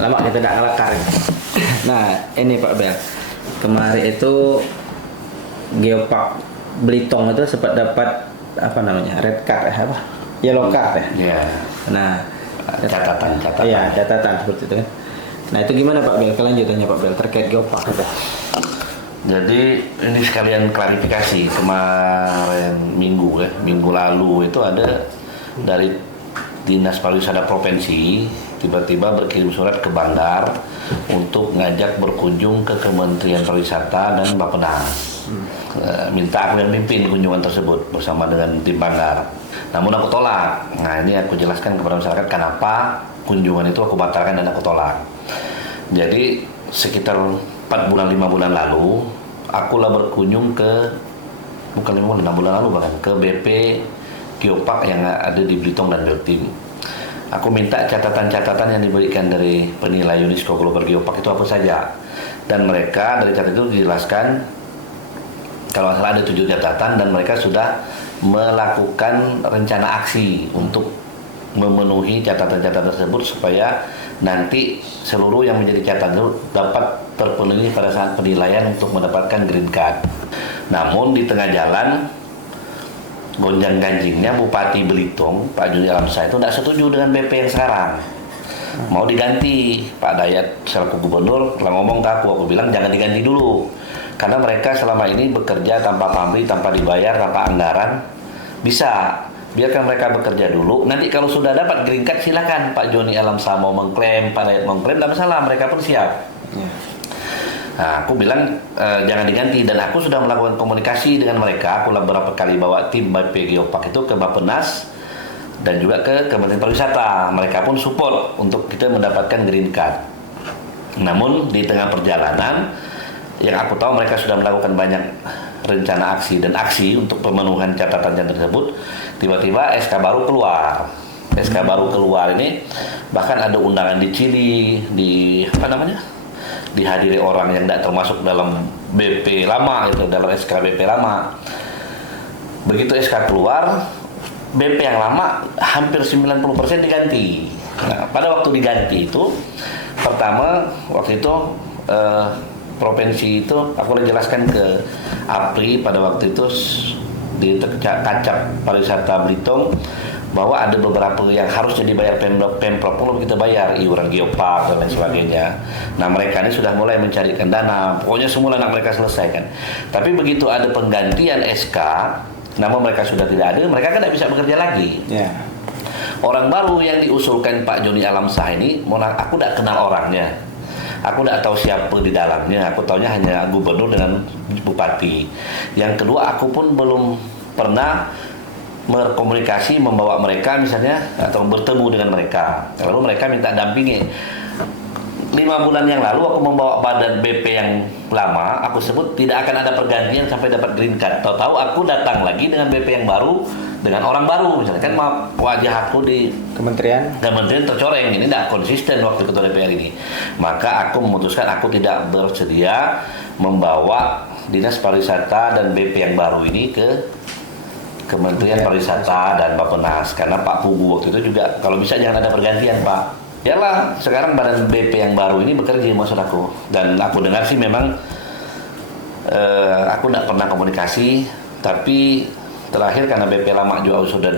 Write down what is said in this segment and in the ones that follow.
Lama kita tidak ngelakar. Nah, ini Pak Bel. Kemarin itu Geopark Belitung itu sempat dapat apa namanya? Red card ya apa? Yellow card ya. Iya. Nah, Catatan. Iya, catatan seperti itu kan. Nah, itu gimana Pak Bel? Kelanjutannya Pak Bel terkait Geopark itu. Jadi ini sekalian klarifikasi, kemarin minggu lalu itu ada dari Dinas Pariwisata Provinsi tiba-tiba berkirim surat ke Banggar untuk ngajak berkunjung ke Kementerian Pariwisata dan Bappenas. Minta aku yang pimpin kunjungan tersebut bersama dengan tim Banggar. Namun aku tolak. Nah, ini aku jelaskan kepada masyarakat kenapa kunjungan itu aku batalkan dan aku tolak. Jadi sekitar 4 bulan 5 bulan lalu akulah berkunjung ke bukan 5 bulan 6 bulan lalu bahkan ke BP Geopark yang ada di Belitung dan Jatim. Aku minta catatan-catatan yang diberikan dari penilai UNESCO Global Geopark itu apa saja, dan mereka dari catatan itu dijelaskan kalau salah ada 7 catatan dan mereka sudah melakukan rencana aksi untuk memenuhi catatan-catatan tersebut supaya nanti seluruh yang menjadi catatan itu dapat terpenuhi pada saat penilaian untuk mendapatkan green card. Namun di tengah jalan gonjang-ganjingnya Bupati Belitung Pak Joni Alamsyah itu tidak setuju dengan BP yang sekarang, mau diganti. Pak Dayat selaku gubernur telah ngomong ke aku bilang jangan diganti dulu karena mereka selama ini bekerja tanpa pamrih, tanpa dibayar, tanpa anggaran. Bisa biarkan mereka bekerja dulu, nanti kalau sudah dapat green card silakan Pak Joni Alamsyah mau mengklaim, Pak Dayat mengklaim, tidak masalah, mereka pun siap. Nah, aku bilang jangan diganti, dan aku sudah melakukan komunikasi dengan mereka. Aku beberapa kali bawa tim BP Geopark itu ke Bappenas dan juga ke Kementerian Pariwisata. Mereka pun support untuk kita mendapatkan green card. Namun di tengah perjalanan yang aku tahu mereka sudah melakukan banyak rencana aksi dan aksi untuk pemenuhan catatan tersebut. Tiba-tiba SK baru keluar. SK baru keluar ini bahkan ada undangan di Chili, di apa namanya? Dihadiri orang yang tidak termasuk dalam BP lama itu, dalam SK BP lama. Begitu SK keluar, BP yang lama hampir 90% diganti. Nah, pada waktu diganti itu, pertama waktu itu provinsi itu aku udah jelaskan ke APRI pada waktu itu di Kacap Pariwisata Belitung bahwa ada beberapa yang harusnya dibayar Pemprov belum kita bayar, iuran Geopark dan lain sebagainya. Nah, mereka ini sudah mulai mencarikan dana, pokoknya semula anak mereka selesaikan. Tapi begitu ada penggantian SK, namun mereka sudah tidak ada, mereka kan tidak bisa bekerja lagi. Orang baru yang diusulkan Pak Joni Alamsyah ini, aku tidak kenal orangnya, aku tidak tahu siapa di dalamnya, aku tahunya hanya gubernur dengan bupati. Yang kedua, aku pun belum pernah berkomunikasi membawa mereka misalnya atau bertemu dengan mereka. Lalu mereka minta dampingi. 5 bulan yang lalu aku membawa badan BP yang lama, aku sebut tidak akan ada pergantian sampai dapat green card. Tahu-tahu aku datang lagi dengan BP yang baru dengan orang baru, misalnya kan wajah aku di kementerian tercoreng, ini tidak konsisten waktu ketua DPR ini. Maka aku memutuskan aku tidak bersedia membawa Dinas Pariwisata dan BP yang baru ini ke Kementerian Pariwisata dan Bappenas, karena Pak Pugu waktu itu juga kalau bisa jangan ada pergantian Pak. Yalah, sekarang badan BP yang baru ini bekerja maksud aku, dan aku dengar sih memang aku tidak pernah komunikasi, tapi terakhir karena BP lama juga sudah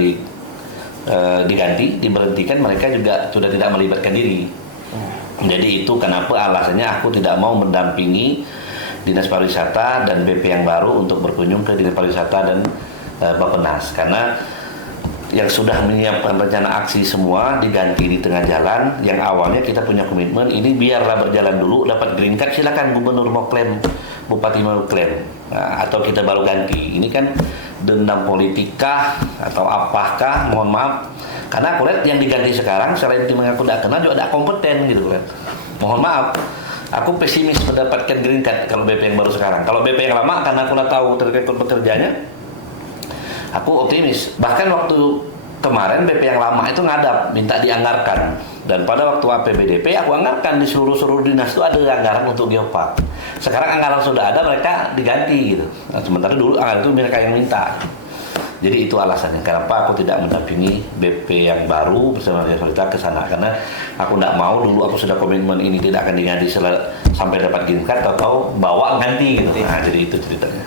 diganti, diberhentikan, mereka juga sudah tidak melibatkan diri. Jadi itu kenapa alasannya aku tidak mau mendampingi Dinas Pariwisata dan BP yang baru untuk berkunjung ke Dinas Pariwisata dan Bappenas, karena yang sudah menyiapkan rencana aksi semua diganti di tengah jalan. Yang awalnya kita punya komitmen ini biarlah berjalan dulu, dapat green card silakan gubernur mau klaim, bupati mau klaim, atau kita baru ganti. Ini kan dendam politika atau apakah, mohon maaf, karena aku lihat yang diganti sekarang selain tim yang aku tidak kenal juga tidak kompeten gitu kan. Mohon maaf, aku pesimis mendapatkan green card kalau BP yang baru sekarang. Kalau BP yang lama karena aku tidak tahu terkait pekerjanya, aku optimis. Bahkan waktu kemarin BP yang lama itu ngadap, minta dianggarkan. Dan pada waktu APBDP aku anggarkan di seluruh dinas itu ada anggaran untuk Geopark. Sekarang anggaran sudah ada, mereka diganti gitu. Nah, sementara dulu anggaran itu mereka yang minta. Jadi itu alasannya kenapa aku tidak mendampingi BP yang baru bersama Solita ke sana, karena aku tidak mau dulu aku sudah komitmen ini tidak akan diganti sampai dapat green card atau bawa ganti gitu. Nah, jadi itu ceritanya.